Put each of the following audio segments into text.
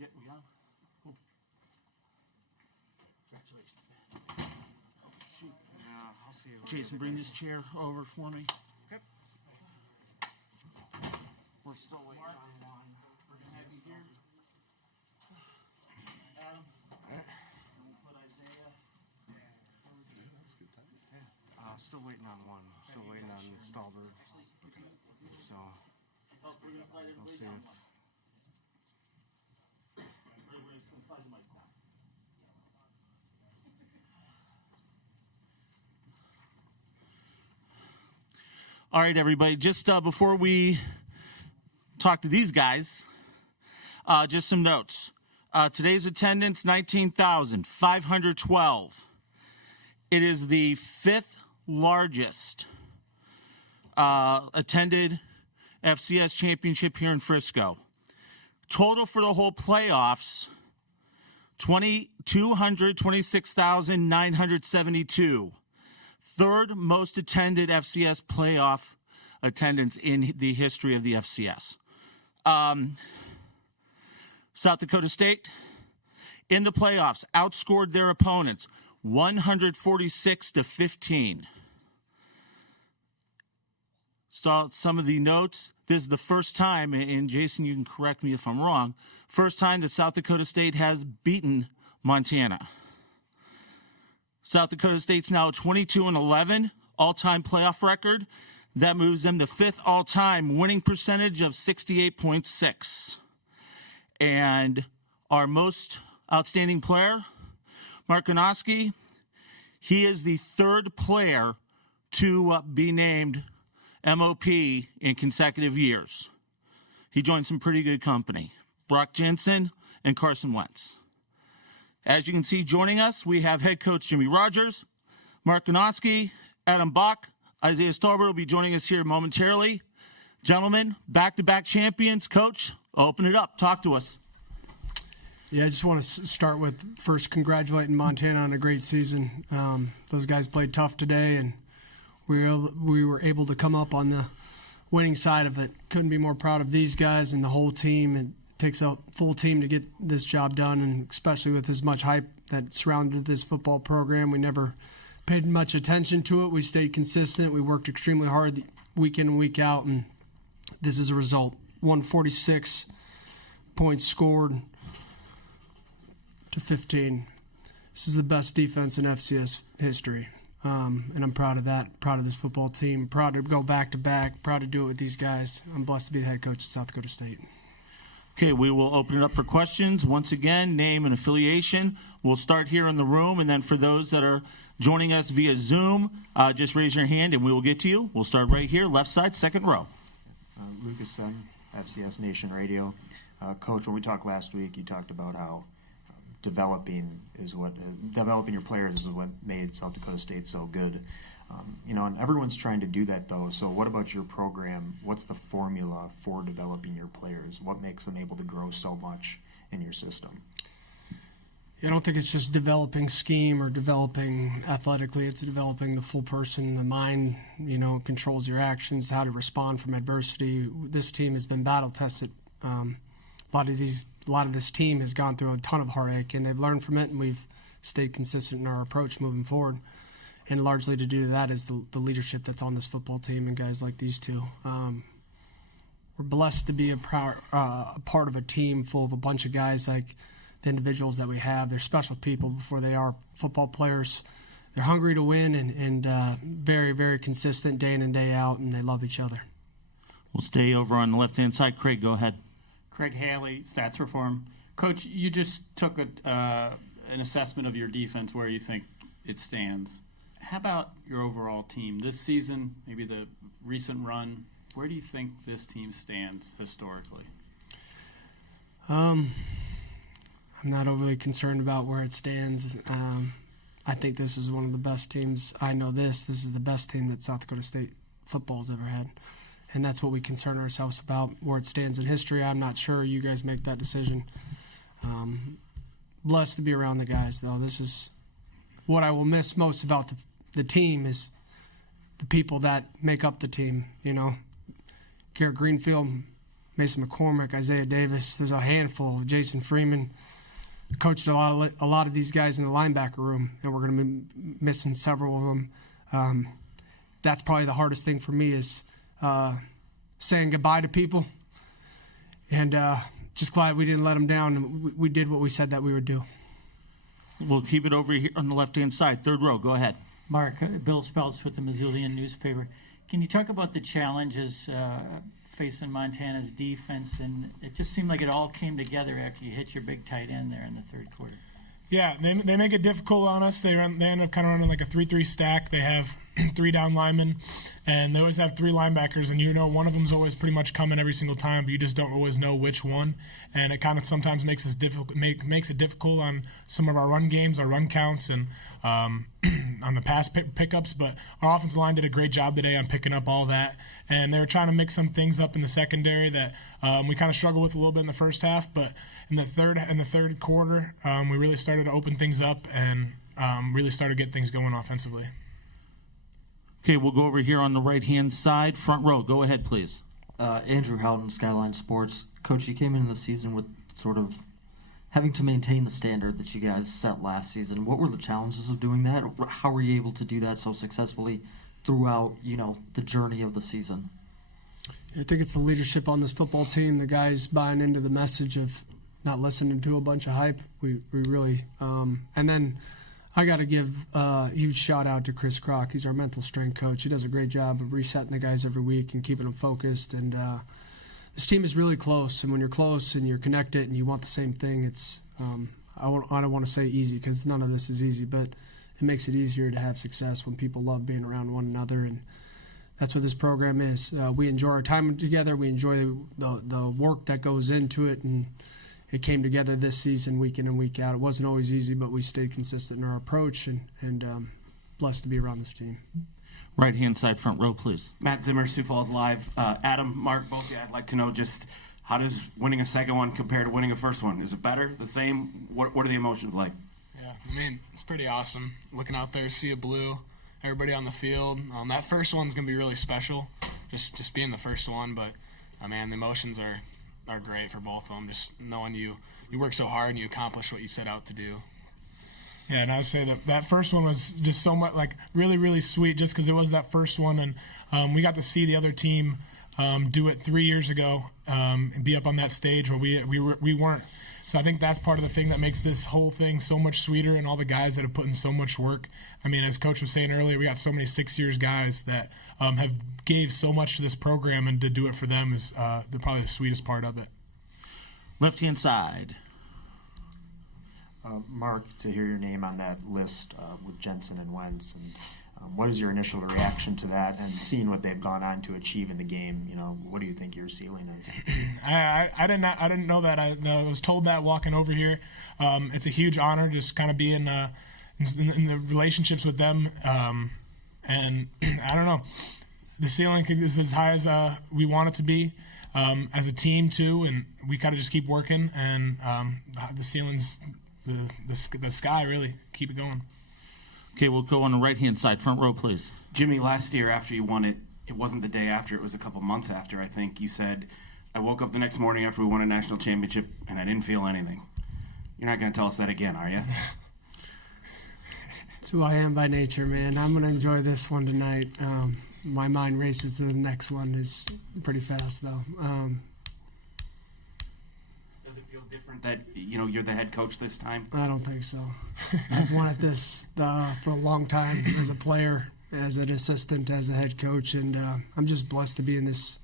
Yeah, we got him. Cool. Congratulations, man. Oh, shoot. Yeah, I'll see you. Jason, bring this chair over for me. Okay. We're still waiting on one. We're going to have you here. Adam. And we'll put Isaiah. Still waiting on one. Still waiting on Stallberg. So, Oh, we're going to slide we'll everybody see down. if... We're going to slide the mics down. All right, everybody. Just before we talk to these guys, just some notes. Today's attendance, 19,512. It is the fifth largest attended FCS championship here in Frisco. Total for the whole playoffs, 226,972. Third most attended FCS playoff attendance in the history of the FCS. South Dakota State, in the playoffs, outscored their opponents 146-15. Saw some of the notes. This is the first time, and Jason, you can correct me if I'm wrong, first time that South Dakota State has beaten Montana. South Dakota State's now 22-11, all-time playoff record. That moves them to fifth all-time, winning percentage of 68.6. And our most outstanding player, Mark Konoski, he is the third player to be named MOP in consecutive years. He joined some pretty good company, Brock Jensen and Carson Wentz. As you can see, joining us, we have head coach Jimmy Rogers, Mark Konoski, Adam Bach, Isaiah Stallberg will be joining us here momentarily. Gentlemen, back-to-back champions. Coach, open it up. Talk to us. Yeah, I just want to start with first congratulating Montana on a great season. Those guys played tough today, and we were able to come up on the winning side of it. Couldn't be more proud of these guys and the whole team. It takes a full team to get this job done, and especially with as much hype that surrounded this football program. We never paid much attention to it. We stayed consistent. We worked extremely hard week in and week out, and this is a result. 146 points scored to 15. This is the best defense in FCS history, and I'm proud of that, proud of this football team, proud to go back-to-back, proud to do it with these guys. I'm blessed to be the head coach of South Dakota State. Okay, we will open it up for questions. Once again, name and affiliation. We'll start here in the room, and then for those that are joining us via Zoom, just raise your hand and we will get to you. We'll start right here, left side, second row. Lucas Sun, FCS Nation Radio. Coach, when we talked last week, you talked about how developing your players is what made South Dakota State so good. And everyone's trying to do that, though. So what about your program? What's the formula for developing your players? What makes them able to grow so much in your system? I don't think it's just developing scheme or developing athletically. It's developing the full person. The mind, controls your actions, how to respond from adversity. This team has been battle tested. A lot of this team has gone through a ton of heartache, and they've learned from it, and we've stayed consistent in our approach moving forward. And largely to do that is the leadership that's on this football team and guys like these two. We're blessed to be a part of a team full of a bunch of guys like the individuals that we have. They're special people before they are football players. They're hungry to win and very, very consistent day in and day out, and they love each other. We'll stay over on the left-hand side. Craig, go ahead. Craig Haley, Stats Reform. Coach, you just took an assessment of your defense where you think it stands. How about your overall team? This season, maybe the recent run, where do you think this team stands historically? I'm not overly concerned about where it stands. I think this is one of the best teams. I know this is the best team that South Dakota State football's ever had. And that's what we concern ourselves about, where it stands in history. I'm not sure. You guys make that decision. Blessed to be around the guys, though. This is what I will miss most about the team is the people that make up the team, Garrett Greenfield Mason McCormick, Isaiah Davis. There's a handful. Jason Freeman coached a lot of these guys in the linebacker room, and we're going to be missing several of them. That's probably the hardest thing for me is saying goodbye to people, and just glad we didn't let them down. And we did what we said that we would do. We'll keep it over here on the left-hand side. Third row, go ahead. Mark, Bill Speltz with the Missoulian newspaper. Can you talk about the challenges facing Montana's defense? And it just seemed like it all came together after you hit your big tight end there in the third quarter. Yeah, they make it difficult on us. They end up kind of running like a 3-3 stack. They have 3 down linemen, and they always have 3 linebackers. And one of them's always pretty much coming every single time, but you just don't always know which one. And it kind of sometimes makes it difficult on some of our run games, our run counts, and on the pass pickups. But our offensive line did a great job today on picking up all that. And they were trying to mix some things up in the secondary that we kind of struggled with a little bit in the first half, but in the third quarter, we really started to open things up and really started to get things going offensively. Okay, we'll go over here on the right-hand side. Front row, go ahead, please. Andrew Houghton, Skyline Sports. Coach, you came into the season with sort of having to maintain the standard that you guys set last season. What were the challenges of doing that? How were you able to do that so successfully throughout, the journey of the season? I think it's the leadership on this football team, the guys buying into the message of not listening to a bunch of hype. We really and then I got to give a huge shout out to Chris Kroc. He's our mental strength coach. He does a great job of resetting the guys every week and keeping them focused. And this team is really close. And when you're close and you're connected and you want the same thing, it's I don't want to say easy because none of this is easy, but it makes it easier to have success when people love being around one another. And that's what this program is. We enjoy our time together. We enjoy the work that goes into it, and it came together this season, week in and week out. It wasn't always easy, but we stayed consistent in our approach, and blessed to be around this team. Right-hand side, front row, please. Matt Zimmer, Sioux Falls Live. Adam, Mark, both of you, I'd like to know just how does winning a second one compare to winning a first one? Is it better, the same? What are the emotions like? Yeah, it's pretty awesome. Looking out there, sea of blue, everybody on the field. That first one's going to be really special, just being the first one. But, the emotions are great for both of them, just knowing you work so hard and you accomplish what you set out to do. Yeah, and I would say that first one was just so much, really, really sweet just because it was that first one. And we got to see the other team do it 3 years ago and be up on that stage where we weren't. So I think that's part of the thing that makes this whole thing so much sweeter, and all the guys that have put in so much work. As Coach was saying earlier, we got so many 6 years guys that have gave so much to this program, and to do it for them is probably the sweetest part of it. Left-hand side. Mark, to hear your name on that list with Jensen and Wentz, and what is your initial reaction to that, and seeing what they've gone on to achieve in the game? What do you think your ceiling is? I didn't know that. I was told that walking over here. It's a huge honor, just kind of being in the relationships with them, and I don't know. The ceiling is as high as we want it to be. As a team too, and we gotta just keep working, and the ceiling's the sky, really. Keep it going. Okay, we'll go on the right-hand side. Front row, please. Jimmy, last year after you won it, it wasn't the day after, it was a couple months after, I think. You said, I woke up the next morning after we won a national championship, and I didn't feel anything. You're not going to tell us that again, are you? It's who I am by nature, man. I'm going to enjoy this one tonight. My mind races to the next one. Is pretty fast, though. Does it feel different that you're the head coach this time? I don't think so. I've wanted this for a long time as a player, as an assistant, as a head coach, and I'm just blessed to be in this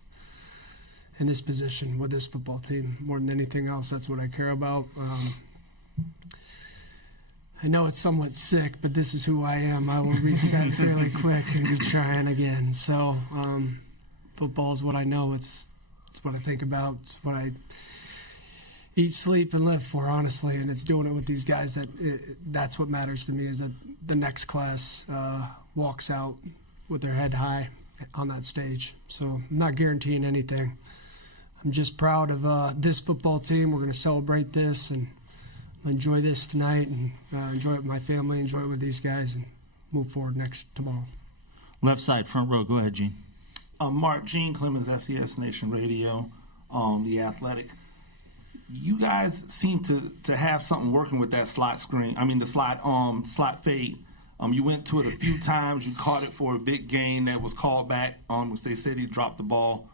position with this football team. More than anything else, that's what I care about. I know it's somewhat sick, but this is who I am. I will reset fairly quick and be trying again. So football is what I know. It's what I think about. It's what I eat, sleep, and live for, honestly. And it's doing it with these guys that's what matters to me, is that the next class walks out with their head high on that stage. So I'm not guaranteeing anything. I'm just proud of this football team. We're going to celebrate this and enjoy this tonight, and enjoy it with my family, enjoy it with these guys, and move forward tomorrow. Left side, front row. Go ahead, Gene. Mark, Gene Clemens, FCS Nation Radio. the Athletic. You guys seem to have something working with that slot screen. I mean, the slot fade. You went to it a few times. You caught it for a big gain that was called back, which they said he dropped the ball.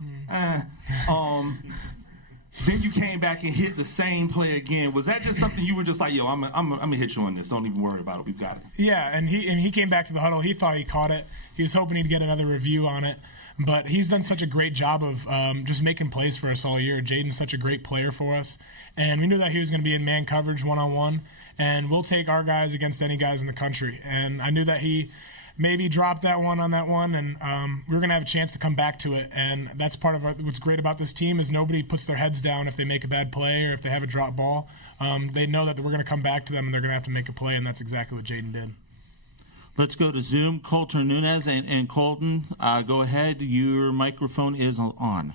Then you came back and hit the same play again. Was that just something you were just like, yo, I'm gonna hit you on this. Don't even worry about it. We've got it. Yeah, and he came back to the huddle. He thought he caught it. He was hoping he'd get another review on it. But he's done such a great job of just making plays for us all year. Jaden's such a great player for us. And we knew that he was going to be in man coverage one-on-one. And we'll take our guys against any guys in the country. And I knew that he maybe dropped that one on that one, and we were going to have a chance to come back to it. And that's part of what's great about this team is nobody puts their heads down if they make a bad play or if they have a drop ball. They know that we're going to come back to them and they're going to have to make a play, and that's exactly what Jaden did. Let's go to Zoom. Colton Nunez and Colton, go ahead. Your microphone is on.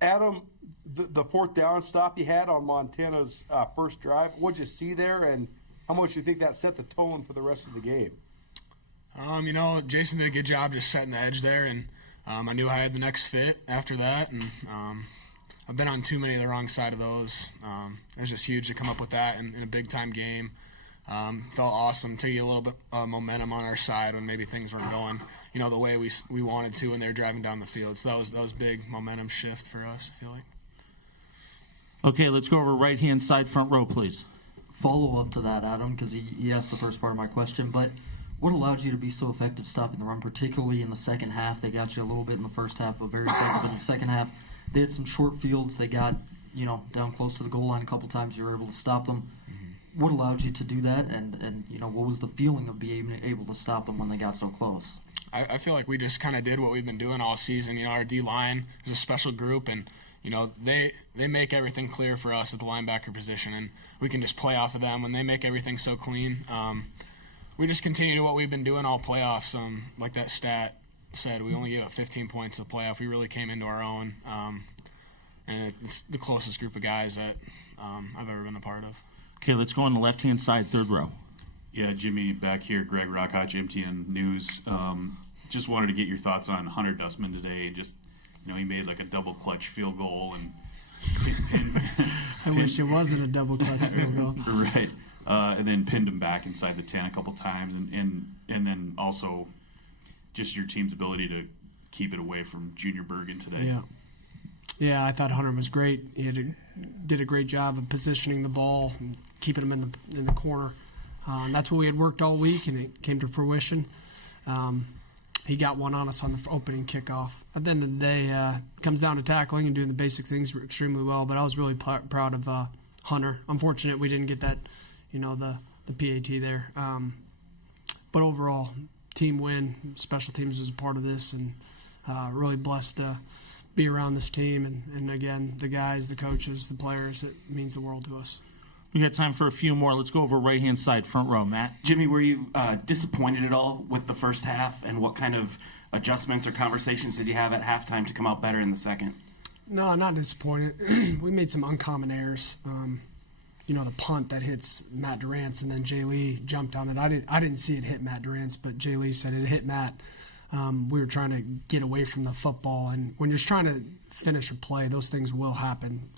Adam, the fourth down stop you had on Montana's first drive, what'd you see there, and how much do you think that set the tone for the rest of the game? Jason did a good job just setting the edge there, and I knew I had the next fit after that, and I've been on too many of the wrong side of those. It was just huge to come up with that in a big-time game. Felt awesome to get a little bit of momentum on our side when maybe things weren't going, the way we wanted to when they were driving down the field. So that was big momentum shift for us, I feel like. Okay, let's go over right-hand side, front row, please. Follow-up to that, Adam, because he asked the first part of my question, but what allowed you to be so effective stopping the run, particularly in the second half? They got you a little bit in the first half, but very effective in the second half. They had some short fields. They got, down close to the goal line a couple times. You were able to stop them. Mm-hmm. What allowed you to do that, and what was the feeling of being able to stop them when they got so close? I feel like we just kind of did what we've been doing all season. Our D-line is a special group, and they make everything clear for us at the linebacker position, and we can just play off of them when they make everything so clean. We just continue to what we've been doing all playoffs. Like that stat said, we only gave up 15 points a playoff. We really came into our own, and it's the closest group of guys that I've ever been a part of. Okay, let's go on the left-hand side, third row. Yeah, Jimmy back here, Greg Rockhodge, MTN News. Just wanted to get your thoughts on Hunter Dustman today. Just, he made like a double clutch field goal and I wish it wasn't a double clutch field goal. Right. And then pinned him back inside the 10 a couple times, and then also just your team's ability to keep it away from Junior Bergen today. Yeah, I thought Hunter was great. He did a great job of positioning the ball and keeping him in the corner. That's what we had worked all week, and it came to fruition. He got one on us on the opening kickoff. At the end of the day, it comes down to tackling and doing the basic things extremely well, but I was really proud of Hunter. Unfortunate we didn't get that, the PAT there. But overall, team win, special teams was a part of this, and really blessed to be around this team. And again, the guys, the coaches, the players, it means the world to us. We got time for a few more. Let's go over right-hand side, front row. Matt? Jimmy, were you disappointed at all with the first half, and what kind of adjustments or conversations did you have at halftime to come out better in the second? No, not disappointed. We made some uncommon errors. The punt that hits Matt Durant's, and then Jay Lee jumped on it. I didn't see it hit Matt Durant's, but Jay Lee said it hit Matt. We were trying to get away from the football, and when you're just trying to finish a play, those things will happen.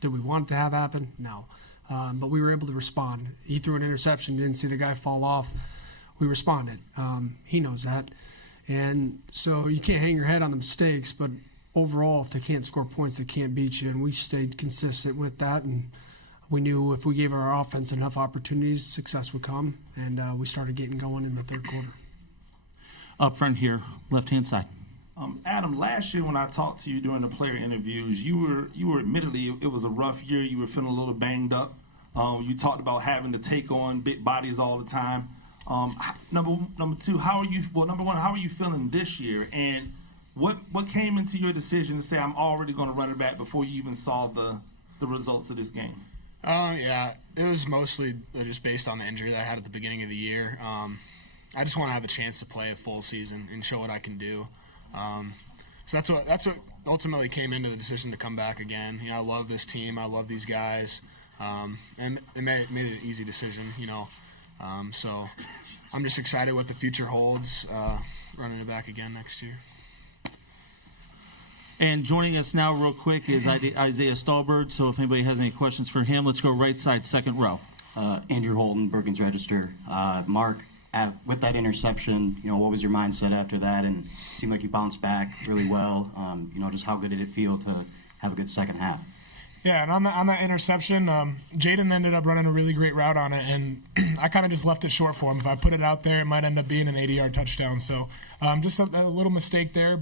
Did we want it to have happen? No. But we were able to respond. He threw an interception, didn't see the guy fall off. We responded. He knows that. And so you can't hang your head on the mistakes, but overall, if they can't score points, they can't beat you. And we stayed consistent with that, and we knew if we gave our offense enough opportunities, success would come, and we started getting going in the third quarter. Up front here, left-hand side. Adam, last year when I talked to you during the player interviews, you were admittedly, it was a rough year. You were feeling a little banged up. You talked about having to take on big bodies all the time. Number two, number one, how are you feeling this year? And what came into your decision to say I'm already going to run it back before you even saw the results of this game? Yeah, it was mostly just based on the injury that I had at the beginning of the year. I just want to have a chance to play a full season and show what I can do. So that's what ultimately came into the decision to come back again. I love this team. I love these guys. And it made it an easy decision, So I'm just excited what the future holds, running it back again next year. And joining us now real quick is Isaiah Stallbird. So if anybody has any questions for him, let's go right side, second row. Andrew Holton, Bergen's Register. Mark, with that interception, what was your mindset after that? And it seemed like you bounced back really well. Just how good did it feel to have a good second half? Yeah, and on that interception, Jaden ended up running a really great route on it, and I kind of just left it short for him. If I put it out there, it might end up being an 80-yard touchdown. So just a little mistake there.